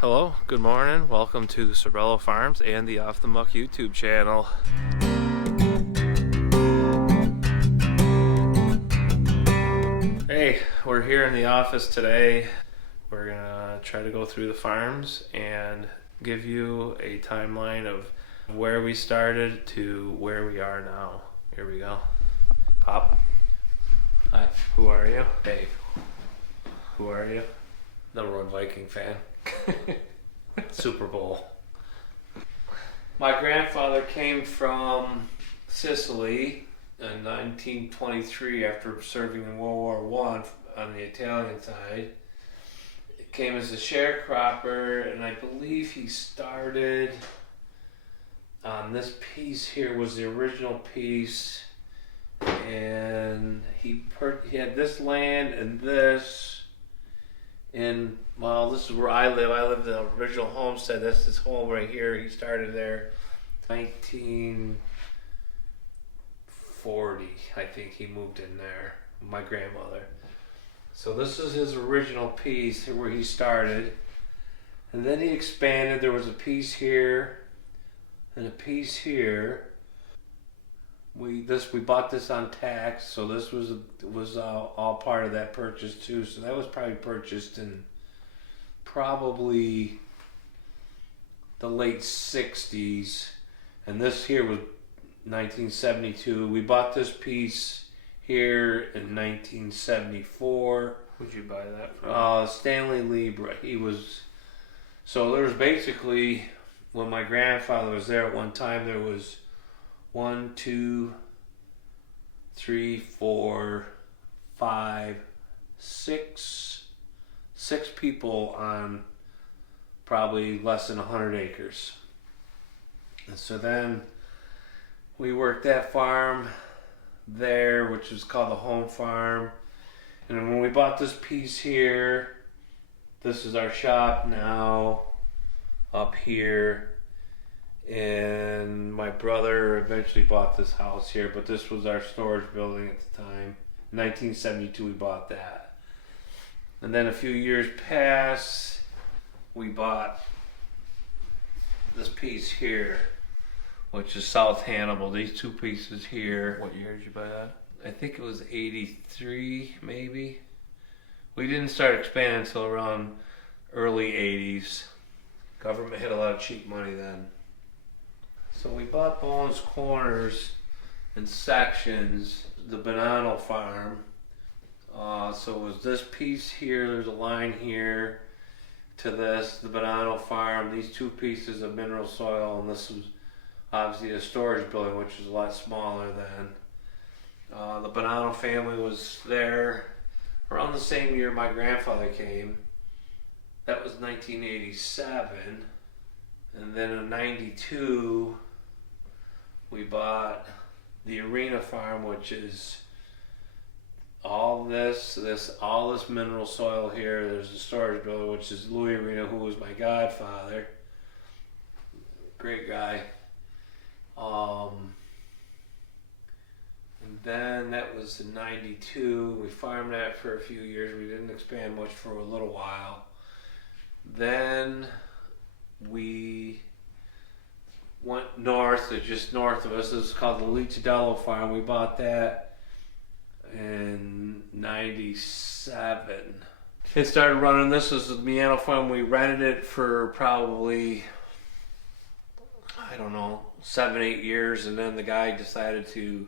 Hello, good morning. Welcome to Sorbello Farms and the Off the Muck YouTube channel. Hey, we're here in the office today. We're gonna try to go through the farms and give you a timeline of where we started to where we are now. Here we go. Pop. Hi. Who are you? Dave. Who are you? Number one Viking fan. Super Bowl. My grandfather came from Sicily in 1923 after serving in World War I on the Italian side. Came as a sharecropper, and I believe he started on this piece here was the original piece, and he had this land and this. And well, this is where I live. I live in the original homestead. That's his home right here. He started there 1940, I think he moved in there. My grandmother. So this is his original piece where he started. And then he expanded. There was a piece here and a piece here. We bought this on tax, so this was all part of that purchase too. So that was probably purchased in probably the late 60s, and this here was 1972. We bought this piece here in 1974. Who'd you buy that from? Stanley Libra. So there was basically, when my grandfather was there at one time, there was 1, 2, 3, 4, 5, 6 people on probably less than 100 acres. And so then we worked that farm there, which was called the home farm. And then when we bought this piece here, this is our shop now up here. And my brother eventually bought this house here, but this was our storage building at the time. 1972 we bought that. And then a few years passed, we bought this piece here, which is South Hannibal. These two pieces here. What year did you buy that? I think it was 83 maybe. We didn't start expanding until around early 80s. Government had a lot of cheap money then. So we bought Bones Corners in sections, the Banano farm. So it was this piece here, there's a line here to this, the Banano farm, these two pieces of mineral soil, and this was obviously a storage building, which was a lot smaller then. The Banano family was there around the same year my grandfather came. That was 1987. And then in 92, we bought the Arena farm, which is all this mineral soil here. There's a storage building, which is Louis Arena, who was my godfather. Great guy. And then that was in 92. We farmed that for a few years. We didn't expand much for a little while. Then we went north, just north of us. This is called the Lichadello farm. We bought that in 97. It started running. This is the Mariano farm. We rented it for probably, I don't know, 7, 8 years, and then the guy decided to,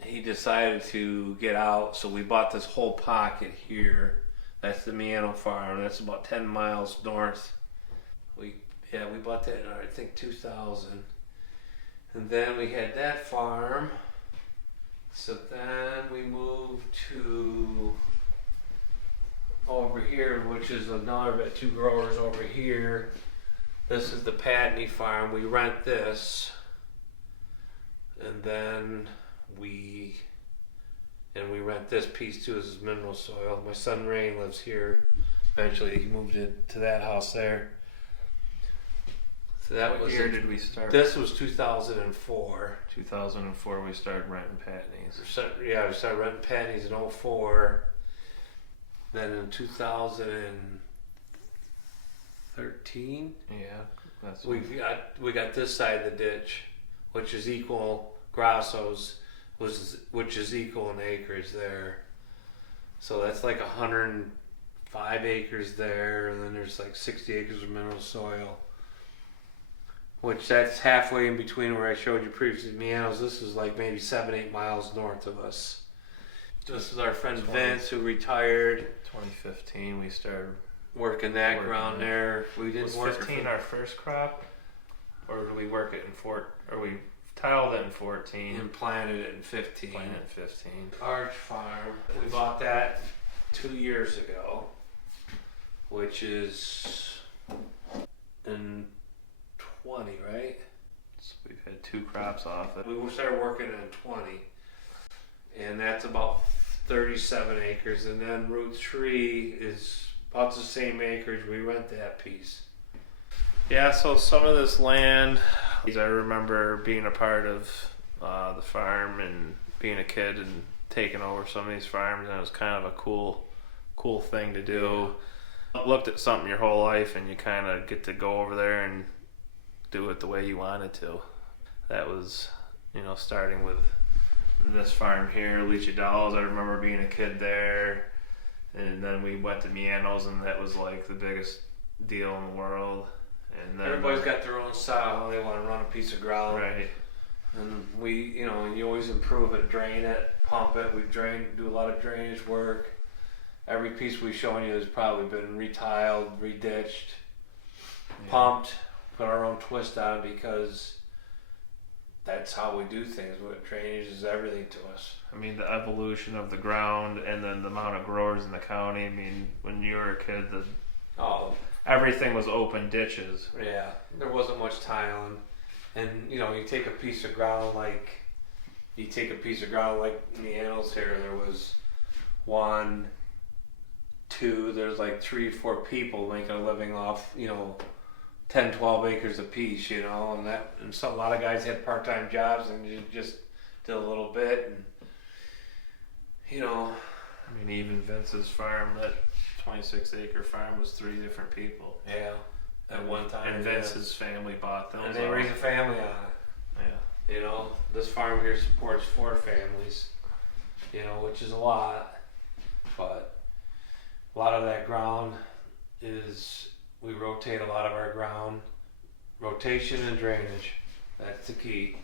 he decided to get out, so we bought this whole pocket here. That's the Mariano farm. That's about 10 miles north. We bought that in, I think, 2000. And then we had that farm. So then we moved to over here, which is another bit, 2 growers over here. This is the Patney farm. We rent this. And then we rent this piece too. This is mineral soil. My son Ray lives here. Eventually he moved into that house there. So that What year did we start? This was 2004. 2004 we started renting Patney's. We started renting Patney's in 04. Then in 2013, that's we got this side of the ditch, which is equal Grasso's, which is equal in acreage there. So that's like 105 acres there, and then there's like 60 acres of mineral soil. Which that's halfway in between where I showed you previously, Mariano's. This is like maybe 7-8 miles north of us. This is our friend Vince, who retired. 2015 we started working that ground there. We didn't was work 15 our first crop, or did we work it in or we tiled it in 14 and planted it in 15. Planted it in 15. Arch Farm. We bought that 2 years ago, which is in 20, right? So we've had 2 crops off it. We started working in 20, and that's about 37 acres, and then Route 3 is about the same acreage. We rent that piece. Yeah, so some of this land, I remember being a part of the farm and being a kid and taking over some of these farms, and it was kind of a cool thing to do. Looked at something your whole life, and you kind of get to go over there and do it the way you wanted to. That was, starting with this farm here, Leachy Dolls. I remember being a kid there, and then we went to Mariano's, and that was like the biggest deal in the world. And then everybody's got their own style how they want to run a piece of ground. Right. And we, you always improve it, drain it, pump it. We do a lot of drainage work. Every piece we've shown you has probably been retiled, reditched, pumped, put our own twist on it, because that's how we do things. Drainage is everything to us. I mean, the evolution of the ground, and then the amount of growers in the county. I mean, when you were a kid, everything was open ditches. Yeah, there wasn't much tiling. And, you take a piece of ground like Mariano's here, there was 1, 2, there's like 3, 4 people making a living off, 10, 12 acres a piece, and a lot of guys had part-time jobs and you just did a little bit, and I mean, even Vince's farm, that 26-acre farm, was 3 different people. Yeah, at one time. And Vince's family bought them. And they raised a family on it. Yeah. This farm here supports 4 families, which is a lot, but a lot of that ground is, we rotate a lot of our ground. Rotation and drainage, that's the key.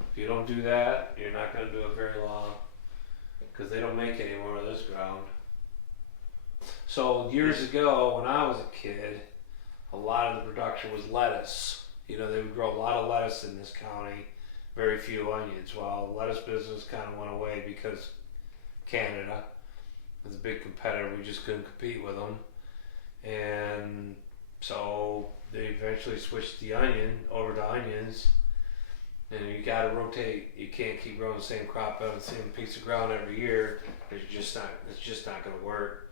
If you don't do that, you're not going to do it very long, because they don't make any more of this ground. So years ago, when I was a kid, a lot of the production was lettuce. They would grow a lot of lettuce in this county, very few onions. Well, the lettuce business kind of went away because Canada was a big competitor. We just couldn't compete with them. And so they eventually switched the onion over to onions. And you got to rotate. You can't keep growing the same crop on the same piece of ground every year. It's just not going to work.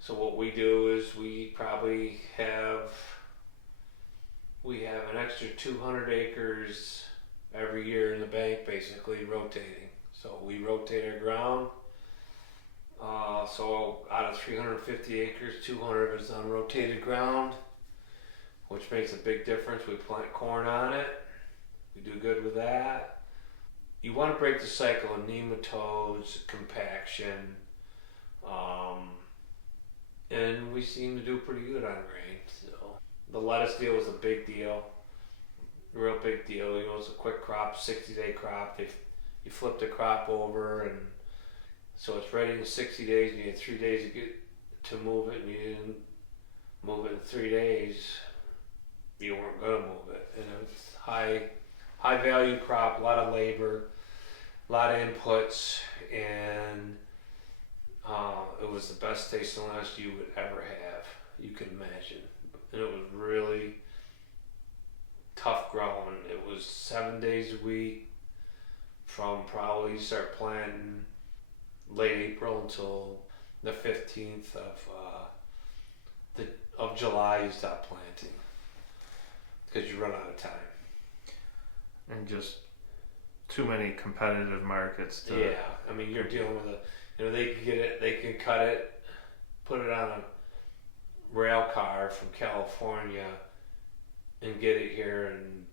So what we do is we have an extra 200 acres every year in the bank, basically rotating. So we rotate our ground. So out of 350 acres, 200 of it is on rotated ground, which makes a big difference. We plant corn on it. We do good with that. You want to break the cycle of nematodes, compaction, and we seem to do pretty good on grain. So the lettuce deal was a big deal, real big deal. It's a quick crop, 60-day crop. You flip the crop over, and so it's ready in 60 days. And you had 3 days to move it, and you didn't move it in 3 days. You weren't gonna move it, and it's high value crop, a lot of labor, a lot of inputs, and it was the best tasting lettuce you would ever have, you can imagine. And it was really tough growing. It was 7 days a week from probably start planting late April until the 15th of July. You stop planting because you run out of time. And just too many competitive markets to... Yeah, I mean, you're dealing with they can get it, they can cut it, put it on a rail car from California and get it here in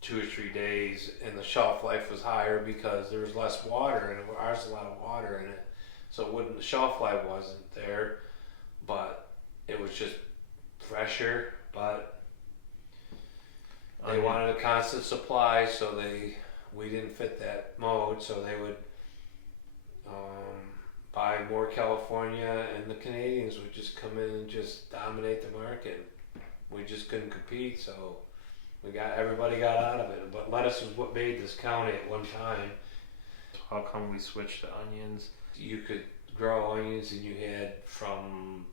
2 or 3 days, and the shelf life was higher because there was less water in it. Ours has a lot of water in it, so the shelf life wasn't there, but it was just fresher. But they wanted a constant supply, so we didn't fit that mode, so they would buy more California, and the Canadians would just come in and just dominate the market. We just couldn't compete, so everybody got out of it. But lettuce was what made this county at one time. How come we switched to onions? You could grow onions, and you had from,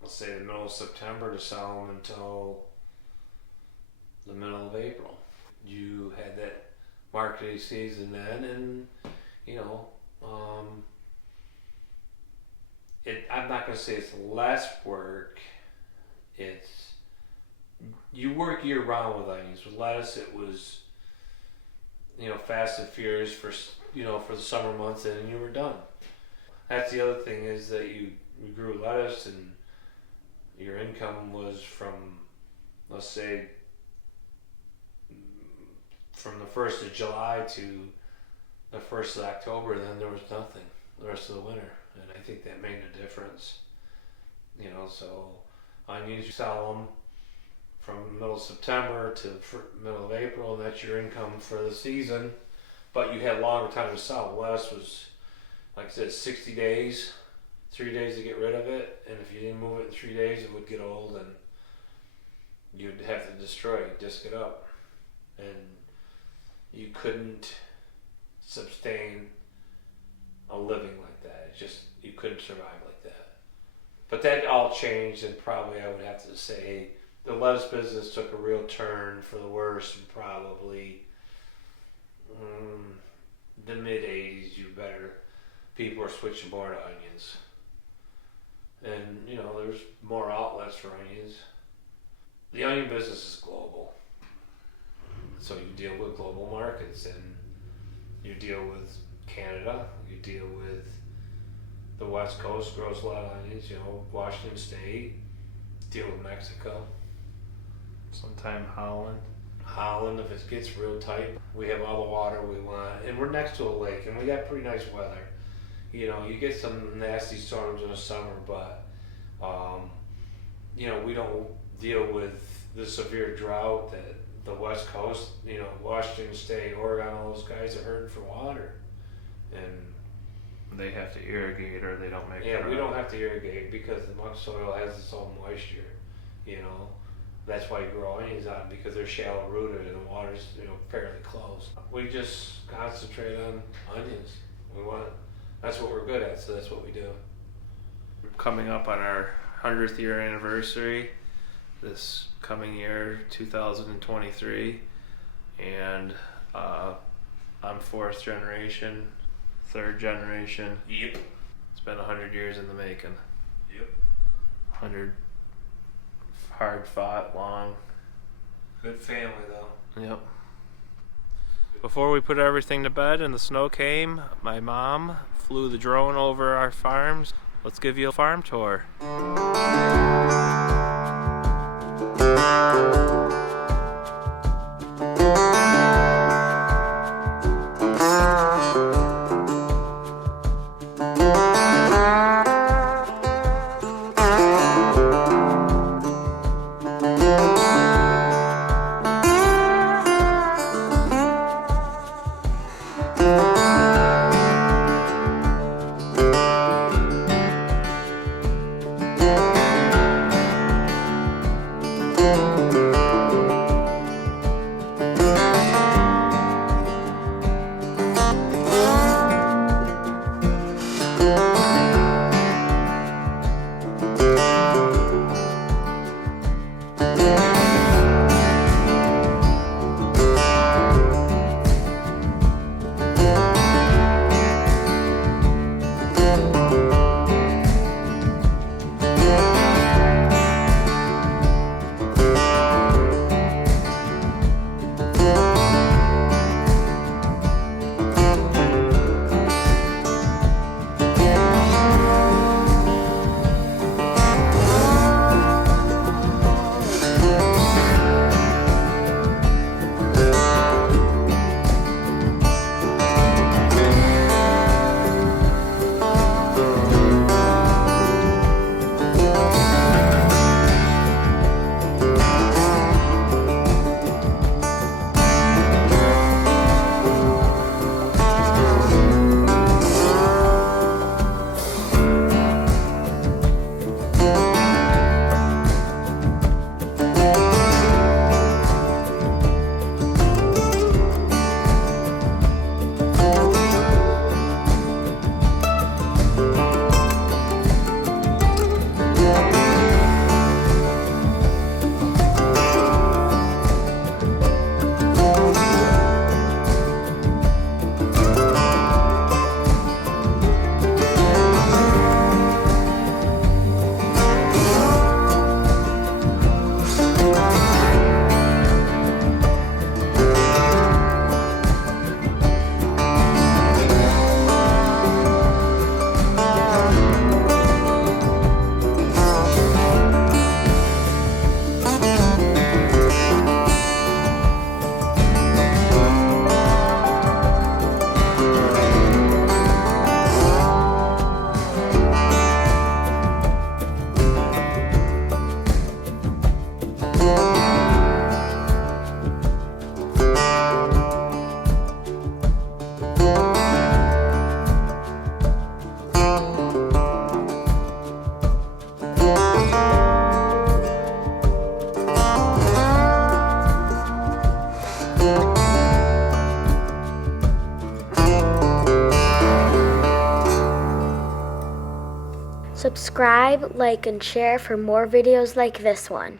let's say, the middle of September to sell them until the middle of April. You had that marketing season then, and I'm not going to say it's less work. You work year round with onions. With lettuce, it was, fast and furious for the summer months, and then you were done. That's the other thing, is that you grew lettuce, and your income was from, let's say, from the 1st of July to the 1st of October, and then there was nothing the rest of the winter. And I think that made a difference. So onions, you sell them from the middle of September to middle of April, and that's your income for the season. But you had longer time to sell. Lettuce was, like I said, 60 days, 3 days to get rid of it. And if you didn't move it in 3 days, it would get old, and you'd have to destroy it, disc it up. And you couldn't sustain a living like that. It's just, you couldn't survive like that. But that all changed, and probably I would have to say the lettuce business took a real turn for the worse in probably the mid 80s. People were switching more to onions. And, there's more outlets for onions. The onion business is global. So you deal with global markets, and you deal with Canada, you deal with the West Coast grows a lot of onions, Washington State, deal with Mexico. Sometime Holland, if it gets real tight, we have all the water we want, and we're next to a lake, and we got pretty nice weather. You get some nasty storms in the summer, but we don't deal with the severe drought that the West Coast, Washington State, Oregon, all those guys are hurting for water, and they have to irrigate, or they don't make. Yeah, we don't have to irrigate because the muck soil has its own moisture. That's why you grow onions on, because they're shallow rooted and the water's fairly close. We just concentrate on onions. That's what we're good at, so that's what we do. We're coming up on our 100th year anniversary this coming year, 2023, and I'm 4th generation, 3rd generation. Yep. It's been 100 years in the making. Yep. 100 hard fought, long. Good family though. Yep. Before we put everything to bed and the snow came, my mom flew the drone over our farms. Let's give you a farm tour. subscribe, like, and share for more videos like this one.